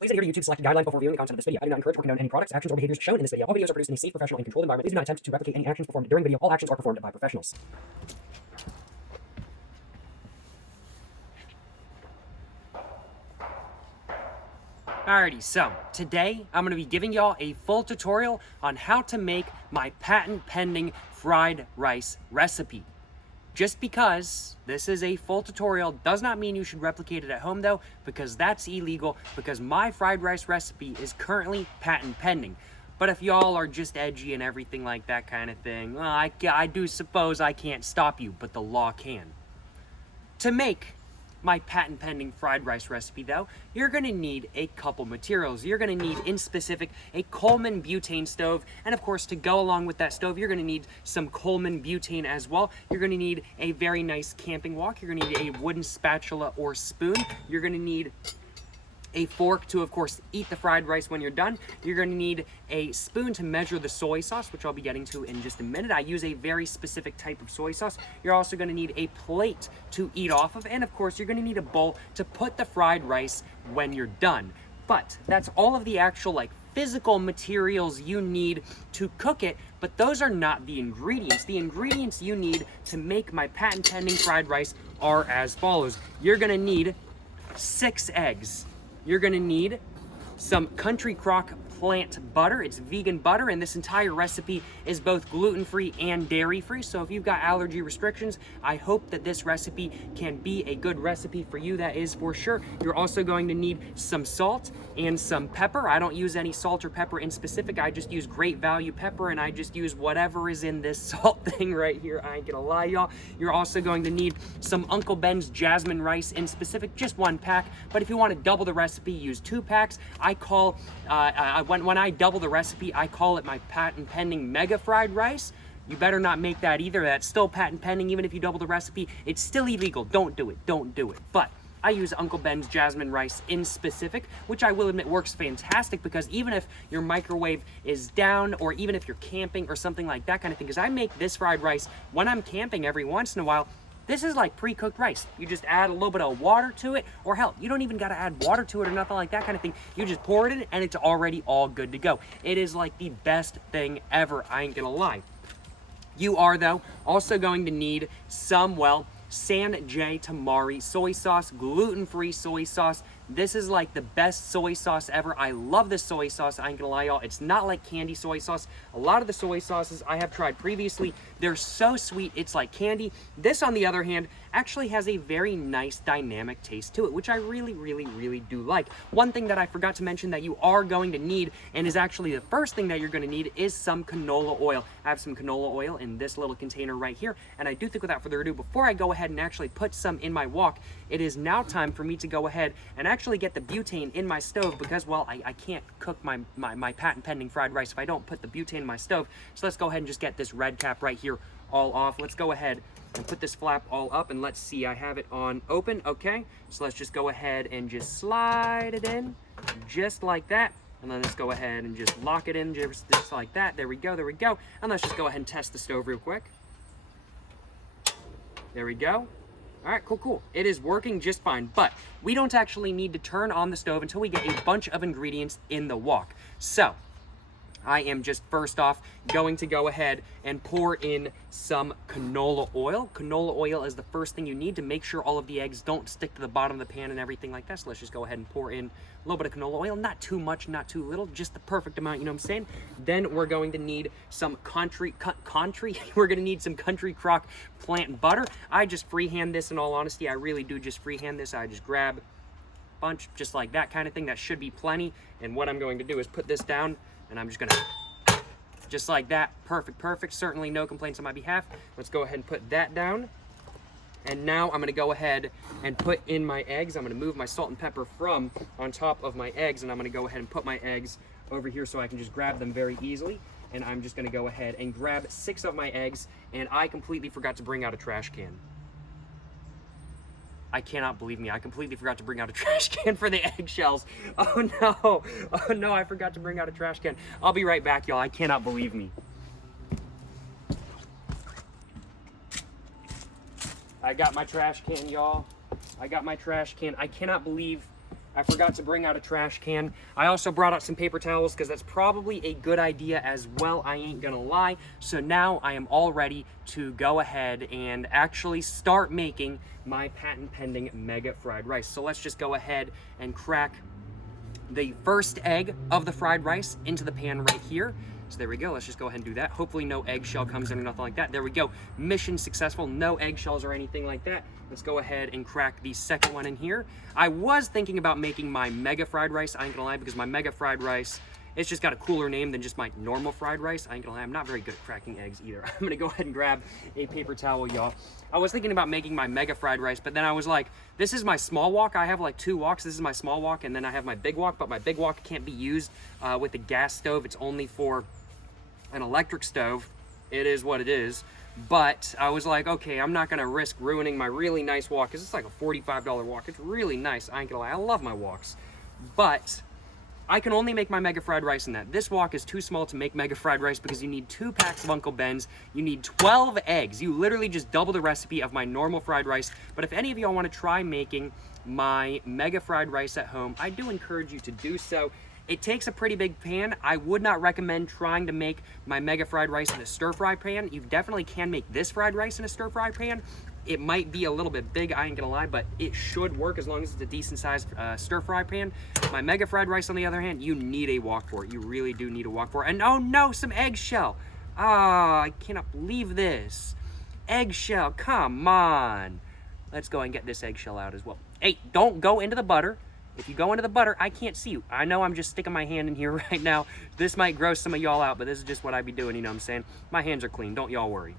Please adhere to YouTube's selected guidelines before viewing the content of this video. I do not encourage or condone any products, actions, or behaviors shown in this video. All videos are produced in a safe, professional, and controlled environment. Please do not attempt to replicate any actions performed during the video. All actions are performed by professionals. Alrighty, so today I'm going to be giving y'all a full tutorial on how to make my patent pending fried rice recipe. Just because this is a full tutorial does not mean you should replicate it at home though, because that's illegal, because my fried rice recipe is currently patent pending. But if y'all are just edgy and everything like that kind of thing, well, I do suppose I can't stop you, but the law can. To make my patent pending fried rice recipe though, you're gonna need a couple materials. You're gonna need, in specific, a Coleman butane stove, and of course to go along with that stove you're gonna need some Coleman butane as well. You're gonna need a very nice camping wok. You're gonna need a wooden spatula or spoon. You're gonna need a fork to, of course, eat the fried rice when you're done. You're going to need a spoon to measure the soy sauce, which I'll be getting to in just a minute. I use a very specific type of soy sauce. You're also going to need a plate to eat off of, and of course, you're going to need a bowl to put the fried rice when you're done. But that's all of the actual, physical materials you need to cook it, but those are not the ingredients. The ingredients you need to make my patent pending fried rice are as follows. You're going to need 6 eggs. You're gonna need some Country Crock plant butter. It's vegan butter, and this entire recipe is both gluten-free and dairy-free. So if you've got allergy restrictions, I hope that this recipe can be a good recipe for you. That is for sure. You're also going to need some salt and some pepper. I don't use any salt or pepper in specific. I just use Great Value pepper, and I just use whatever is in this salt thing right here. I ain't gonna lie, y'all. You're also going to need some Uncle Ben's Jasmine rice in specific, just 1 pack. But if you want to double the recipe, use 2 packs. I call, when I double the recipe, I call it my patent pending mega fried rice. You better not make that either. That's still patent pending. Even if you double the recipe, it's still illegal. Don't do it. Don't do it. But I use Uncle Ben's Jasmine rice in specific, which I will admit works fantastic, because even if your microwave is down, or even if you're camping or something like that kind of thing, because I make this fried rice when I'm camping every once in a while. This is like pre-cooked rice. You just add a little bit of water to it, or hell, you don't even gotta add water to it or nothing like that kind of thing. You just pour it in and it's already all good to go. It is like the best thing ever, I ain't gonna lie. You are, though, also going to need some, San J Tamari soy sauce, gluten-free soy sauce. This is like the best soy sauce ever. I love this soy sauce, I ain't gonna lie, y'all. It's not like candy soy sauce. A lot of the soy sauces I have tried previously, they're so sweet, it's like candy. This, on the other hand, actually has a very nice dynamic taste to it, which I really, really, really do like. One thing that I forgot to mention that you are going to need, and is actually the first thing that you're gonna need, is some canola oil. I have some canola oil in this little container right here, and I do think, without further ado, before I go ahead and actually put some in my wok, it is now time for me to go ahead and actually get the butane in my stove, because, I can't cook my patent pending fried rice if I don't put the butane in my stove. So let's go ahead and just get this red cap right here all off. Let's go ahead and put this flap all up, and let's see, I have it on open. Okay, so let's just go ahead and just slide it in just like that, and then let's go ahead and just lock it in just like that. There we go, there we go. And let's just go ahead and test the stove real quick. There we go. All right, cool. It is working just fine, but we don't actually need to turn on the stove until we get a bunch of ingredients in the wok. So I am just first off going to go ahead and pour in some canola oil. Canola oil is the first thing you need to make sure all of the eggs don't stick to the bottom of the pan and everything like that. So let's just go ahead and pour in a little bit of canola oil. Not too much, not too little, just the perfect amount, you know what I'm saying? Then we're going to need some we're going to need some Country Crock plant butter. I just freehand this, in all honesty. I really do just freehand this. I just grab a bunch, just like that kind of thing. That should be plenty. And what I'm going to do is put this down, and I'm just gonna, just like that. Perfect. Certainly no complaints on my behalf. Let's go ahead and put that down. And now I'm gonna go ahead and put in my eggs. I'm gonna move my salt and pepper from on top of my eggs, and I'm gonna go ahead and put my eggs over here so I can just grab them very easily. And I'm just gonna go ahead and grab 6 of my eggs, and I completely forgot to bring out a trash can. I cannot believe me. I completely forgot to bring out a trash can for the eggshells. Oh no, I forgot to bring out a trash can. I'll be right back, y'all. I cannot believe me. I got my trash can, y'all. I got my trash can. I cannot believe I forgot to bring out a trash can. I also brought out some paper towels because that's probably a good idea as well, I ain't gonna lie. So now I am all ready to go ahead and actually start making my patent pending mega fried rice. So let's just go ahead and crack the first egg of the fried rice into the pan right here. So there we go, let's just go ahead and do that. Hopefully no eggshell comes in or nothing like that. There we go, mission successful, no eggshells or anything like that. Let's go ahead and crack the second one in here. I was thinking about making my mega fried rice, I ain't gonna lie, because my mega fried rice, it's just got a cooler name than just my normal fried rice. I ain't gonna lie, I'm not very good at cracking eggs either. I'm gonna go ahead and grab a paper towel, y'all. I was thinking about making my mega fried rice, but then I was like, this is my small wok. I have like 2 woks. This is my small wok, and then I have my big wok, but my big wok can't be used with a gas stove. It's only for an electric stove. It is what it is. But I was like, okay, I'm not gonna risk ruining my really nice wok, because it's like a $45 wok. It's really nice, I ain't gonna lie. I love my woks. But I can only make my mega fried rice in that. This wok is too small to make mega fried rice because you need 2 packs of Uncle Ben's. You need 12 eggs. You literally just double the recipe of my normal fried rice. But if any of y'all want to try making my mega fried rice at home, I do encourage you to do so. It takes a pretty big pan. I would not recommend trying to make my mega fried rice in a stir fry pan. You definitely can make this fried rice in a stir fry pan. It might be a little bit big, I ain't gonna lie, but it should work as long as it's a decent sized stir fry pan. My mega fried rice, on the other hand, you need a wok for it. You really do need a wok for it. And oh no, some eggshell. Ah, I cannot believe this. Eggshell, come on. Let's go and get this eggshell out as well. Hey, don't go into the butter. If you go into the butter, I can't see you. I know I'm just sticking my hand in here right now. This might gross some of y'all out, but this is just what I be doing, you know what I'm saying? My hands are clean, don't y'all worry.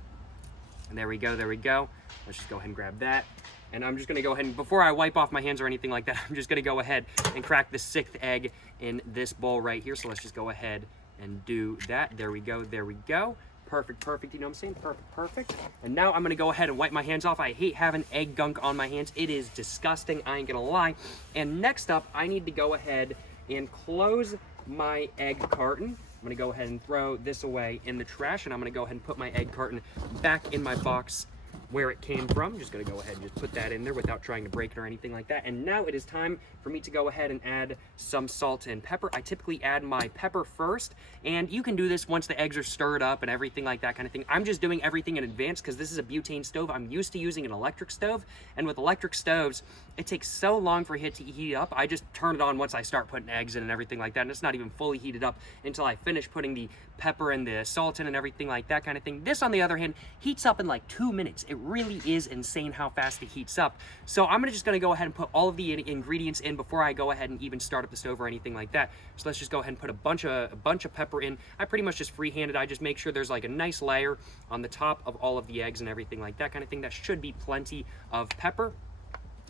And there we go, there we go. Let's just go ahead and grab that. And I'm just gonna go ahead and, before I wipe off my hands or anything like that, I'm just gonna go ahead and crack the 6th egg in this bowl right here. So let's just go ahead and do that. There we go, there we go. Perfect, perfect, you know what I'm saying? Perfect, perfect. And now I'm gonna go ahead and wipe my hands off. I hate having egg gunk on my hands. It is disgusting, I ain't gonna lie. And next up, I need to go ahead and close my egg carton. I'm gonna go ahead and throw this away in the trash, and I'm gonna go ahead and put my egg carton back in my box where it came from. Just gonna go ahead and just put that in there without trying to break it or anything like that. And now it is time for me to go ahead and add some salt and pepper. I typically add my pepper first, and you can do this once the eggs are stirred up and everything like that kind of thing. I'm just doing everything in advance because this is a butane stove. I'm used to using an electric stove, and with electric stoves, it takes so long for it to heat up. I just turn it on once I start putting eggs in and everything like that, and it's not even fully heated up until I finish putting the pepper and the salt in and everything like that kind of thing. This, on the other hand, heats up in like 2 minutes. It really is insane how fast it heats up. So I'm just gonna go ahead and put all of the ingredients in before I go ahead and even start up the stove or anything like that. So let's just go ahead and put a bunch of pepper in. I pretty much just freehanded. I just make sure there's like a nice layer on the top of all of the eggs and everything like that kind of thing. That should be plenty of pepper.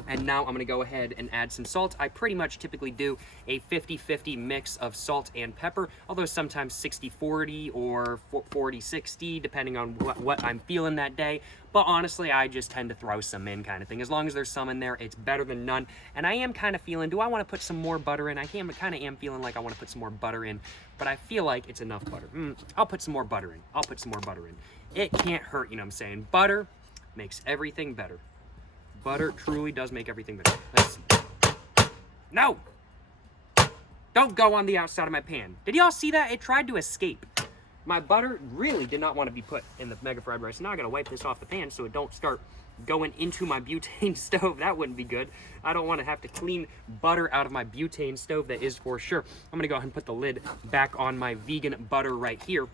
And now I'm gonna go ahead and add some salt. I pretty much typically do a 50-50 mix of salt and pepper, although sometimes 60-40 or 40-60, depending on what I'm feeling that day. But honestly, I just tend to throw some in kind of thing. As long as there's some in there, it's better than none. And I am kind of feeling, do I wanna put some more butter in? I kind of am feeling like I wanna put some more butter in, but I feel like it's enough butter. I'll put some more butter in. I'll put some more butter in. It can't hurt, you know what I'm saying? Butter makes everything better. Butter truly does make everything better. Let's... No! Don't go on the outside of my pan. Did y'all see that? It tried to escape. My butter really did not want to be put in the mega fried rice. Now I gotta wipe this off the pan so it don't start going into my butane stove. That wouldn't be good. I don't want to have to clean butter out of my butane stove, that is for sure. I'm gonna go ahead and put the lid back on my vegan butter right here.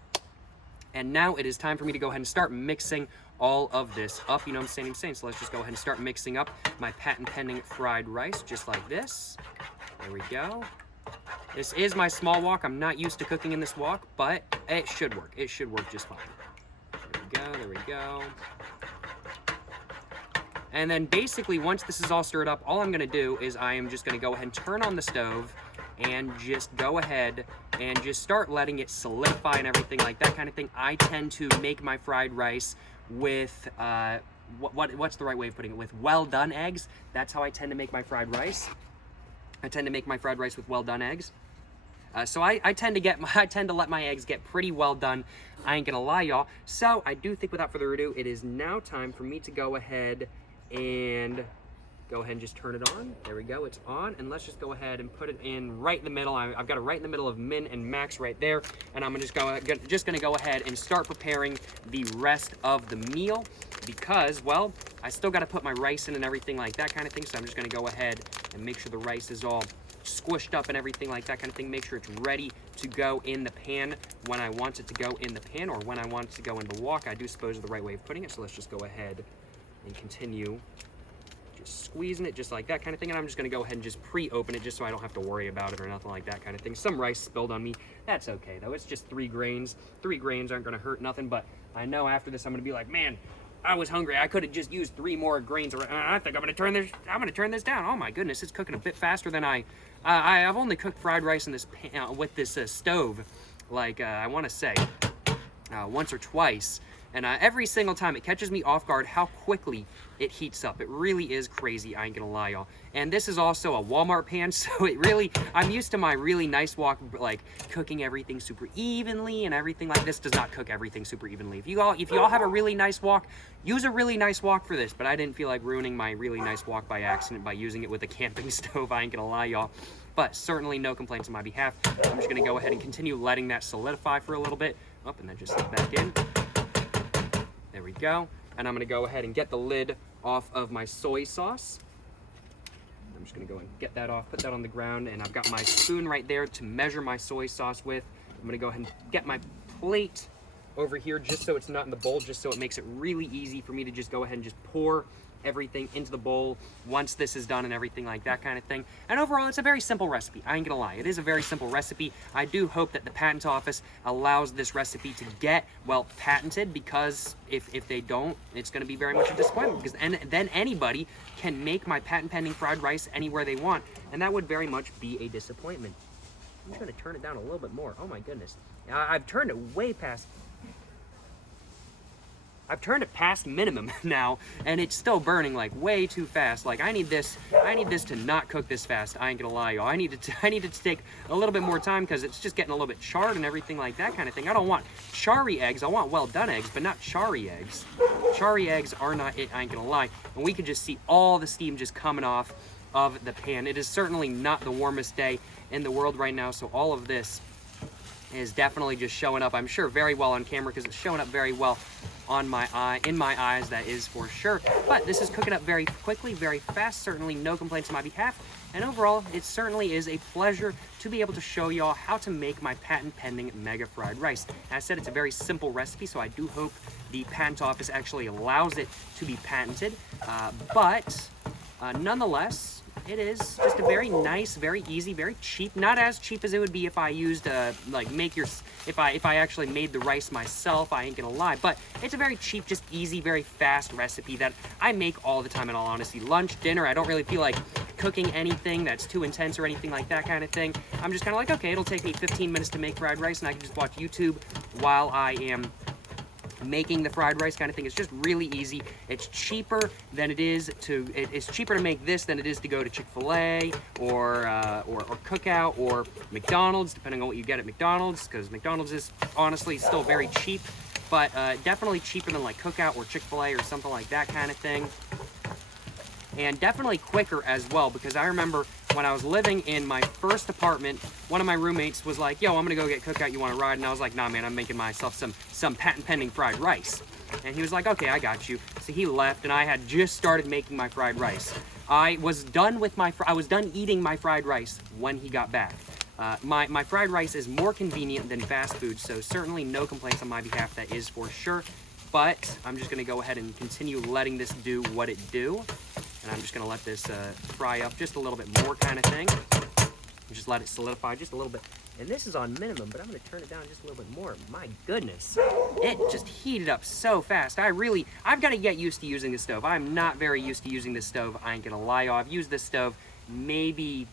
And now it is time for me to go ahead and start mixing all of this up, you know what I'm saying? So let's just go ahead and start mixing up my patent pending fried rice, just like this. There we go. This is my small wok. I'm not used to cooking in this wok, but it should work. It should work just fine. There we go, there we go. And then basically, once this is all stirred up, all I'm gonna do is I am just gonna go ahead and turn on the stove and just go ahead and just start letting it solidify and everything like that kind of thing. I tend to make my fried rice with, what's the right way of putting it? With well done eggs. That's how I tend to make my fried rice. I tend to make my fried rice with well done eggs. So I tend to let my eggs get pretty well done. I ain't gonna lie, y'all. So I do think, without further ado, it is now time for me to go ahead and Go ahead and just turn it on. There we go, it's on. And let's just go ahead and put it in right in the middle. I've got it right in the middle of min and max right there. And I'm just gonna go ahead and start preparing the rest of the meal because, well, I still gotta put my rice in and everything like that kind of thing. So I'm just gonna go ahead and make sure the rice is all squished up and everything like that kind of thing. Make sure it's ready to go in the pan when I want it to go in the pan, or when I want it to go in the wok. I do suppose is the right way of putting it. So let's just go ahead and continue just squeezing it just like that kind of thing. And I'm just gonna go ahead and just pre-open it just so I don't have to worry about it or nothing like that kind of thing. Some rice spilled on me. That's okay though. It's just 3 grains. 3 grains aren't gonna hurt nothing, but I know after this I'm gonna be like, man, I was hungry. I could have just used 3 more grains. I think I'm gonna turn this down. Oh my goodness, it's cooking a bit faster than I've only cooked fried rice in this pan, with this stove, like I want to say once or twice, and every single time it catches me off guard how quickly it heats up. It really is crazy, I ain't gonna lie, y'all. And this is also a Walmart pan, so I'm used to my really nice wok, like cooking everything super evenly and everything like this. Does not cook everything super evenly. If y'all have a really nice wok, use a really nice wok for this, but I didn't feel like ruining my really nice wok by accident by using it with a camping stove, I ain't gonna lie, y'all. But certainly no complaints on my behalf. I'm just gonna go ahead and continue letting that solidify for a little bit. Up, and then just slip back in. There we go. And I'm gonna go ahead and get the lid off of my soy sauce. I'm just gonna go and get that off, put that on the ground, and I've got my spoon right there to measure my soy sauce with. I'm gonna go ahead and get my plate over here just so it's not in the bowl, just so it makes it really easy for me to just go ahead and just pour everything into the bowl once this is done and everything like that kind of thing. And overall, it's a very simple recipe. I ain't gonna lie, it is a very simple recipe. I do hope that the patent office allows this recipe to get, well, patented, because if they don't, it's gonna be very much a disappointment, because then anybody can make my patent pending fried rice anywhere they want, and that would very much be a disappointment. I'm just gonna turn it down a little bit more. Oh my goodness. I've turned it way past minimum now, and it's still burning like way too fast. Like I need this to not cook this fast. I ain't gonna lie, y'all. I need it to take a little bit more time because it's just getting a little bit charred and everything like that kind of thing. I don't want charry eggs. I want well done eggs, but not charry eggs. Charry eggs are not it, I ain't gonna lie. And we could just see all the steam just coming off of the pan. It is certainly not the warmest day in the world right now, so all of this is definitely just showing up, I'm sure, very well on camera, because it's showing up very well on my eye, in my eyes, that is for sure. But this is cooking up very quickly, very fast, certainly no complaints on my behalf. And overall, it certainly is a pleasure to be able to show y'all how to make my patent pending mega fried rice. As I said, it's a very simple recipe, so I do hope the patent office actually allows it to be patented. But nonetheless, it is just a very nice, very easy, very cheap. Not as cheap as it would be if I used if I actually made the rice myself, I ain't gonna lie. But it's a very cheap, just easy, very fast recipe that I make all the time, in all honesty. Lunch, dinner, I don't really feel like cooking anything that's too intense or anything like that kind of thing. I'm just kind of like, okay, it'll take me 15 minutes to make fried rice, and I can just watch YouTube while I am making the fried rice kind of thing. It's just really easy. It's cheaper than it is to, it's cheaper to make this than it is to go to Chick-fil-A or Cookout or McDonald's, depending on what you get at McDonald's, because McDonald's is honestly still very cheap, but definitely cheaper than like Cookout or Chick-fil-A or something like that kind of thing. And definitely quicker as well, because I remember when I was living in my first apartment, one of my roommates was like, yo, I'm gonna go get Cookout, you wanna ride? And I was like, nah man, I'm making myself some patent pending fried rice. And he was like, okay, I got you. So he left, and I had just started making my fried rice. I was done eating my fried rice when he got back. My fried rice is more convenient than fast food, so certainly no complaints on my behalf, that is for sure. But I'm just gonna go ahead and continue letting this do what it do. And I'm just gonna let this fry up just a little bit more kind of thing. Just let it solidify just a little bit. And this is on minimum, but I'm gonna turn it down just a little bit more. My goodness, it just heated up so fast. I've gotta get used to using this stove. I'm not very used to using this stove, I ain't gonna lie, y'all. I've used this stove maybe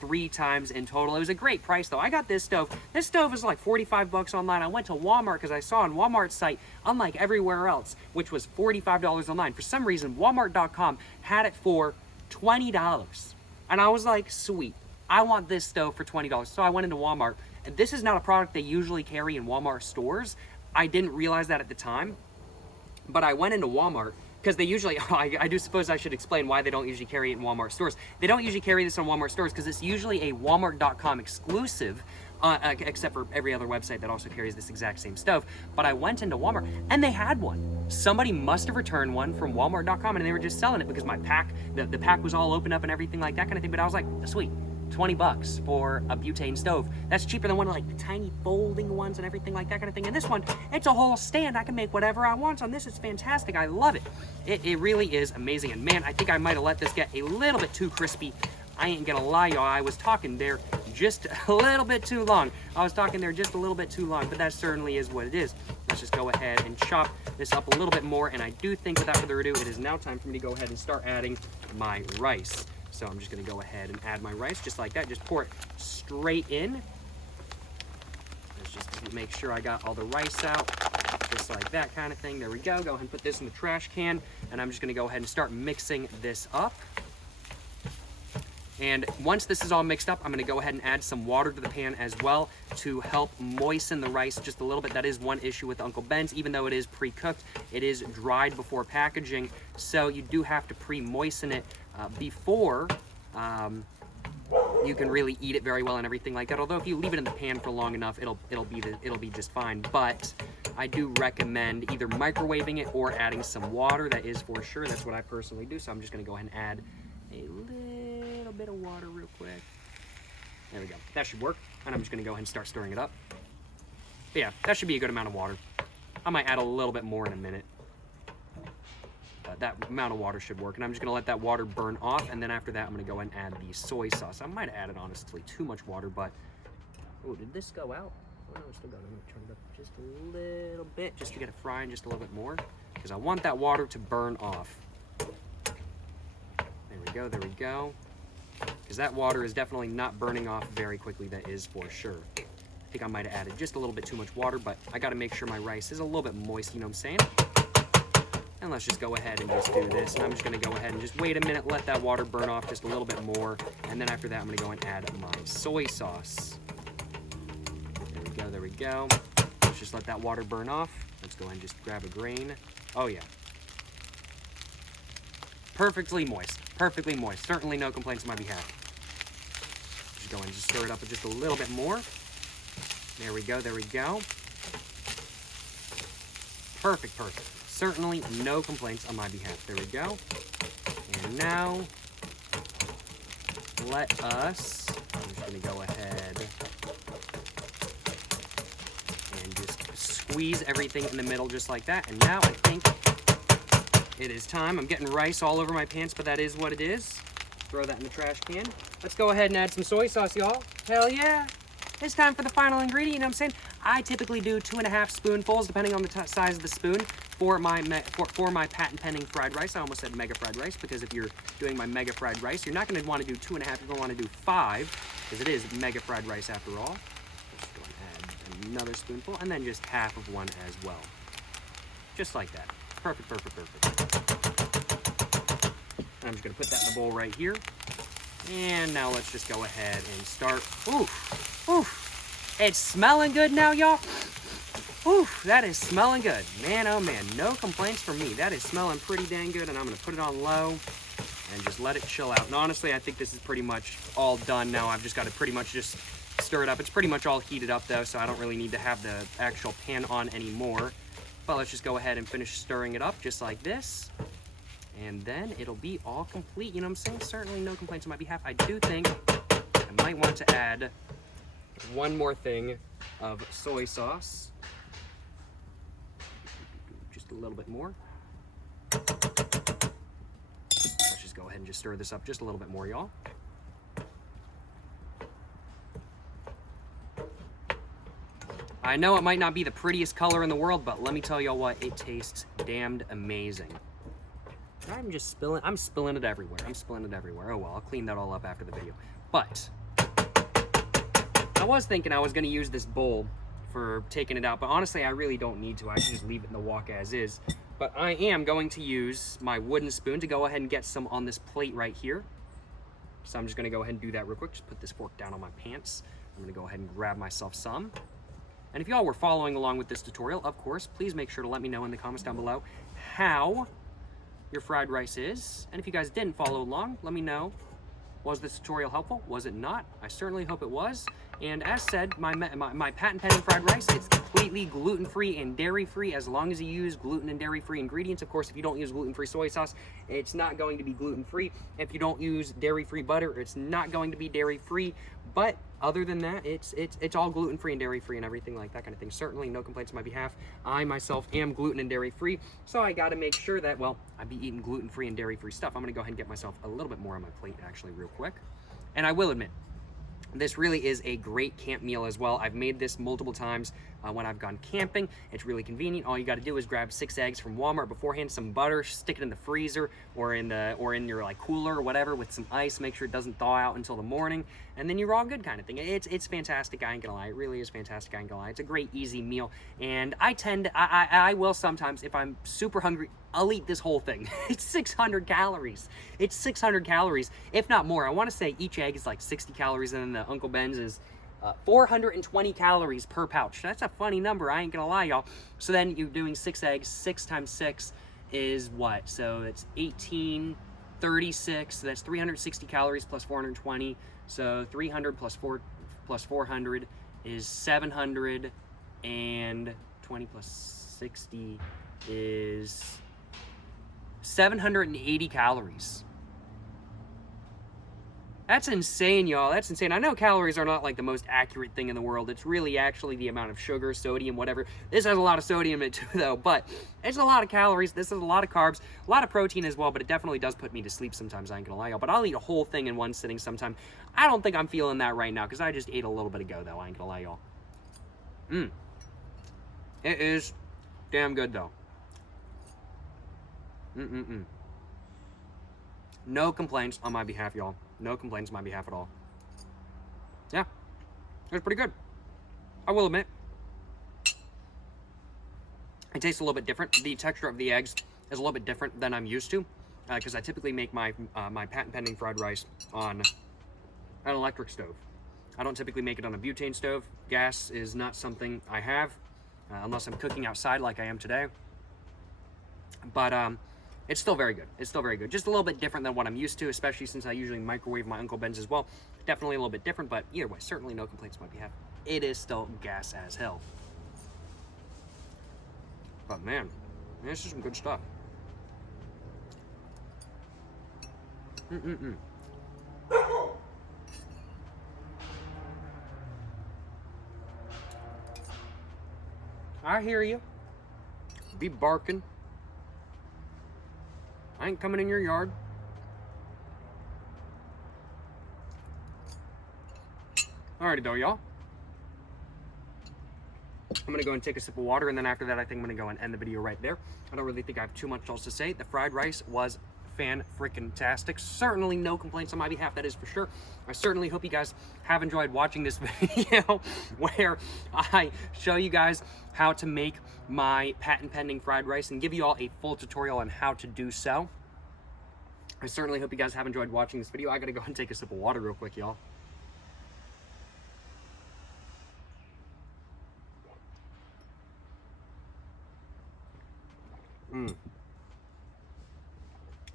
3 times in total. It was a great price though. I got this stove. This stove is like 45 bucks online. I went to Walmart because I saw on Walmart's site, unlike everywhere else, which was $45 online. For some reason, Walmart.com had it for $20. And I was like, sweet, I want this stove for $20. So I went into Walmart. And this is not a product they usually carry in Walmart stores. I didn't realize that at the time. But I went into Walmart because they usually, I do suppose I should explain why they don't usually carry it in Walmart stores. They don't usually carry this on Walmart stores because it's usually a Walmart.com exclusive, except for every other website that also carries this exact same stove. But I went into Walmart and they had one. Somebody must have returned one from Walmart.com and they were just selling it because my pack, the pack was all open up and everything like that kind of thing. But I was like, sweet. $20 for a butane stove. That's cheaper than one of like the tiny folding ones and everything like that kind of thing. And this one, it's a whole stand. I can make whatever I want on this. It's fantastic. I love it. It really is amazing. And man, I think I might have let this get a little bit too crispy. I ain't gonna lie, y'all. I was talking there just a little bit too long. I was talking there just a little bit too long, but that certainly is what it is. Let's just go ahead and chop this up a little bit more. And I do think without further ado, it is now time for me to go ahead and start adding my rice. So I'm just gonna go ahead and add my rice just like that. Just pour it straight in. Let's just make sure I got all the rice out, just like that kind of thing. There we go. Go ahead and put this in the trash can. And I'm just gonna go ahead and start mixing this up. And once this is all mixed up, I'm gonna go ahead and add some water to the pan as well to help moisten the rice just a little bit. That is one issue with Uncle Ben's. Even though it is pre-cooked, it is dried before packaging. So you do have to pre-moisten it before you can really eat it very well and everything like that. Although if you leave it in the pan for long enough, it'll be just fine. But I do recommend either microwaving it or adding some water. That is for sure. That's what I personally do. So I'm just gonna go ahead and add a little bit of water real quick. There we go. That should work. And I'm just gonna go ahead and start stirring it up. But yeah, that should be a good amount of water. I might add a little bit more in a minute. That amount of water should work. And I'm just gonna let that water burn off. And then after that, I'm gonna go ahead and add the soy sauce. I might have added, honestly, too much water, but, oh, did this go out? Oh, no, it's still going. I'm gonna turn it up just a little bit, just to get it frying just a little bit more, because I want that water to burn off. There we go, there we go. Because that water is definitely not burning off very quickly, that is for sure. I think I might have added just a little bit too much water, but I gotta make sure my rice is a little bit moist, you know what I'm saying? And let's just go ahead and just do this. And I'm just gonna go ahead and just wait a minute, let that water burn off just a little bit more. And then after that, I'm gonna go and add my soy sauce. There we go, there we go. Let's just let that water burn off. Let's go ahead and just grab a grain. Oh yeah. Perfectly moist, perfectly moist. Certainly no complaints on my behalf. Just go ahead and just stir it up just a little bit more. There we go, there we go. Perfect, perfect. Certainly no complaints on my behalf. There we go. And now, let us, I'm just gonna go ahead and just squeeze everything in the middle just like that. And now I think it is time. I'm getting rice all over my pants, but that is what it is. Throw that in the trash can. Let's go ahead and add some soy sauce, y'all. Hell yeah. It's time for the final ingredient, you know what I'm saying? I typically do 2.5 spoonfuls, depending on the size of the spoon, for my patent pending fried rice. I almost said mega fried rice, because if you're doing my mega fried rice, you're not gonna wanna do 2.5, you're gonna wanna do 5, because it is mega fried rice after all. Let's go and add another spoonful, and then just half of one as well. Just like that. Perfect, perfect, perfect. And I'm just gonna put that in the bowl right here. And now let's just go ahead and start. Oof, oof. It's smelling good now, y'all. Oof, that is smelling good. Man, oh man, no complaints from me. That is smelling pretty dang good, and I'm gonna put it on low and just let it chill out. And honestly, I think this is pretty much all done now. I've just got to pretty much just stir it up. It's pretty much all heated up though, so I don't really need to have the actual pan on anymore. But let's just go ahead and finish stirring it up just like this. And then it'll be all complete, you know what I'm saying? Certainly no complaints on my behalf. I do think I might want to add one more thing of soy sauce. Just a little bit more. Let's just go ahead and just stir this up just a little bit more, y'all. I know it might not be the prettiest color in the world, but let me tell y'all what, it tastes damned amazing. I'm just spilling, I'm spilling it everywhere. I'm spilling it everywhere. Oh well, I'll clean that all up after the video. But I was thinking I was gonna use this bowl for taking it out, but honestly, I really don't need to. I can just leave it in the wok as is. But I am going to use my wooden spoon to go ahead and get some on this plate right here. So I'm just gonna go ahead and do that real quick. Just put this fork down on my pants. I'm gonna go ahead and grab myself some. And if y'all were following along with this tutorial, of course, please make sure to let me know in the comments down below how your fried rice is. And if you guys didn't follow along, let me know. Was this tutorial helpful? Was it not? I certainly hope it was. And as said, my patent pending fried rice, it's completely gluten-free and dairy-free as long as you use gluten and dairy-free ingredients. Of course, if you don't use gluten-free soy sauce, it's not going to be gluten-free. If you don't use dairy-free butter, it's not going to be dairy-free. But other than that, it's all gluten-free and dairy-free and everything like that kind of thing. Certainly no complaints on my behalf. I myself am gluten and dairy-free, so I gotta make sure that, well, I be eating gluten-free and dairy-free stuff. I'm gonna go ahead and get myself a little bit more on my plate actually real quick. And I will admit, this really is a great camp meal as well. I've made this multiple times when I've gone camping. It's really convenient. All you got to do is grab 6 eggs from Walmart beforehand, some butter, stick it in the freezer or in your like cooler or whatever with some ice. Make sure it doesn't thaw out until the morning, and then you're all good, kind of thing. It's fantastic. I ain't gonna lie. It really is fantastic. I ain't gonna lie. It's a great easy meal, and I will sometimes, if I'm super hungry, I'll eat this whole thing. It's 600 calories. It's 600 calories, if not more. I want to say each egg is like 60 calories, and then the Uncle Ben's is 420 calories per pouch. That's a funny number. I ain't gonna lie, y'all. So then you're doing 6 eggs. 6 times 6 is what? So it's 1836. So that's 360 calories plus 420. So 300 plus 400 is 700, and 20 plus 60 is 780 calories. That's insane, y'all. That's insane. I know calories are not like the most accurate thing in the world. It's really actually the amount of sugar, sodium, whatever. This has a lot of sodium in it too, though, but it's a lot of calories. This is a lot of carbs, a lot of protein as well, but it definitely does put me to sleep sometimes, I ain't gonna lie, y'all. But I'll eat a whole thing in one sitting sometime. I don't think I'm feeling that right now, because I just ate a little bit ago, though. I ain't gonna lie, y'all. It is damn good, though. No complaints on my behalf, y'all. No complaints on my behalf at all. Yeah, it was pretty good. I will admit. It tastes a little bit different. The texture of the eggs is a little bit different than I'm used to, because I typically make my my patent pending fried rice on an electric stove. I don't typically make it on a butane stove. Gas is not something I have, unless I'm cooking outside like I am today. But it's still very good. It's still very good. Just a little bit different than what I'm used to, especially since I usually microwave my Uncle Ben's as well. Definitely a little bit different, but either way, certainly no complaints on my behalf. It is still gas as hell. But man, this is some good stuff. I hear you. Be barking. I ain't coming in your yard. Alrighty though, y'all. I'm gonna go and take a sip of water, and then after that I think I'm gonna go and end the video right there. I don't really think I have too much else to say. The fried rice was fan-freaking-tastic. Certainly no complaints on my behalf, that is for sure. I certainly hope you guys have enjoyed watching this video where I show you guys how to make my patent pending fried rice and give you all a full tutorial on how to do so. I certainly hope you guys have enjoyed watching this video. I gotta go and take a sip of water real quick, y'all.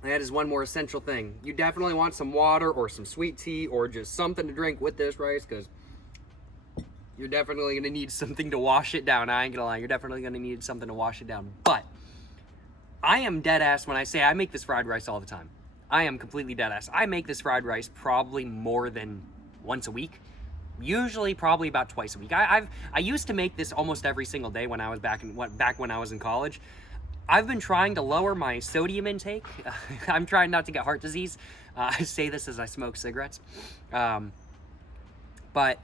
That is one more essential thing. You definitely want some water or some sweet tea or just something to drink with this rice, because you're definitely going to need something to wash it down. I ain't going to lie. You're definitely going to need something to wash it down. But I am dead ass when I say I make this fried rice all the time. I am completely dead ass. I make this fried rice probably more than once a week. Usually probably about twice a week. I used to make this almost every single day when I was back when I was in college. I've been trying to lower my sodium intake. I'm trying not to get heart disease. I say this as I smoke cigarettes. But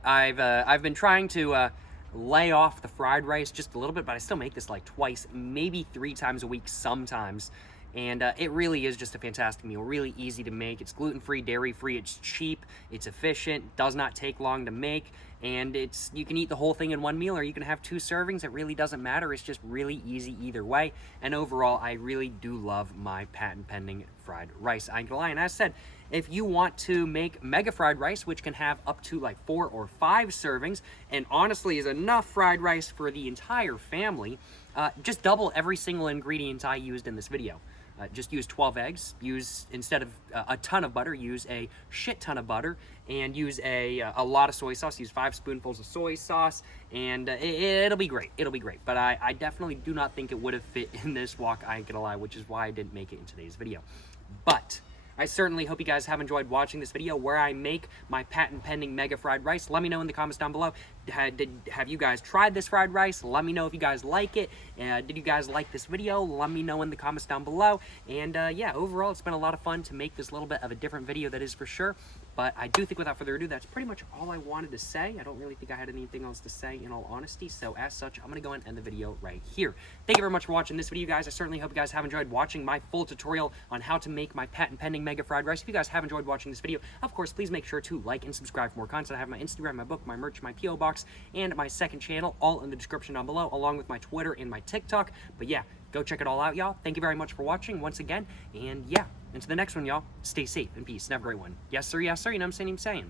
I've been trying to lay off the fried rice just a little bit, but I still make this like twice, maybe 3 times a week sometimes. And it really is just a fantastic meal, really easy to make. It's gluten-free, dairy-free, it's cheap, it's efficient, does not take long to make, and you can eat the whole thing in one meal, or you can have 2 servings. It really doesn't matter. It's just really easy either way. And overall, I really do love my patent pending fried rice. I ain't gonna lie. And as I said, if you want to make mega fried rice, which can have up to like 4 or 5 servings, and honestly is enough fried rice for the entire family, just double every single ingredient I used in this video. Just use 12 eggs. Use, instead of a ton of butter, use a shit ton of butter, and use a lot of soy sauce. Use 5 spoonfuls of soy sauce, and it'll be great. It'll be great. But I definitely do not think it would have fit in this wok, I ain't gonna lie, which is why I didn't make it in today's video. But I certainly hope you guys have enjoyed watching this video where I make my patent pending mega fried rice. Let me know in the comments down below. Have you guys tried this fried rice? Let me know if you guys like it. Did you guys like this video? Let me know in the comments down below. And yeah, overall, it's been a lot of fun to make this little bit of a different video, that is for sure. But I do think, without further ado, that's pretty much all I wanted to say. I don't really think I had anything else to say, in all honesty. So as such, I'm going to go and end the video right here. Thank you very much for watching this video, guys. I certainly hope you guys have enjoyed watching my full tutorial on how to make my patent pending mega fried rice. If you guys have enjoyed watching this video, of course, please make sure to like and subscribe for more content. I have my Instagram, my book, my merch, my P.O. box, and my second channel, all in the description down below, along with my Twitter and my TikTok. But yeah, go check it all out, y'all. Thank you very much for watching once again. And yeah, until the next one, y'all, stay safe and peace and have a great one. Yes, sir, you know what I'm saying?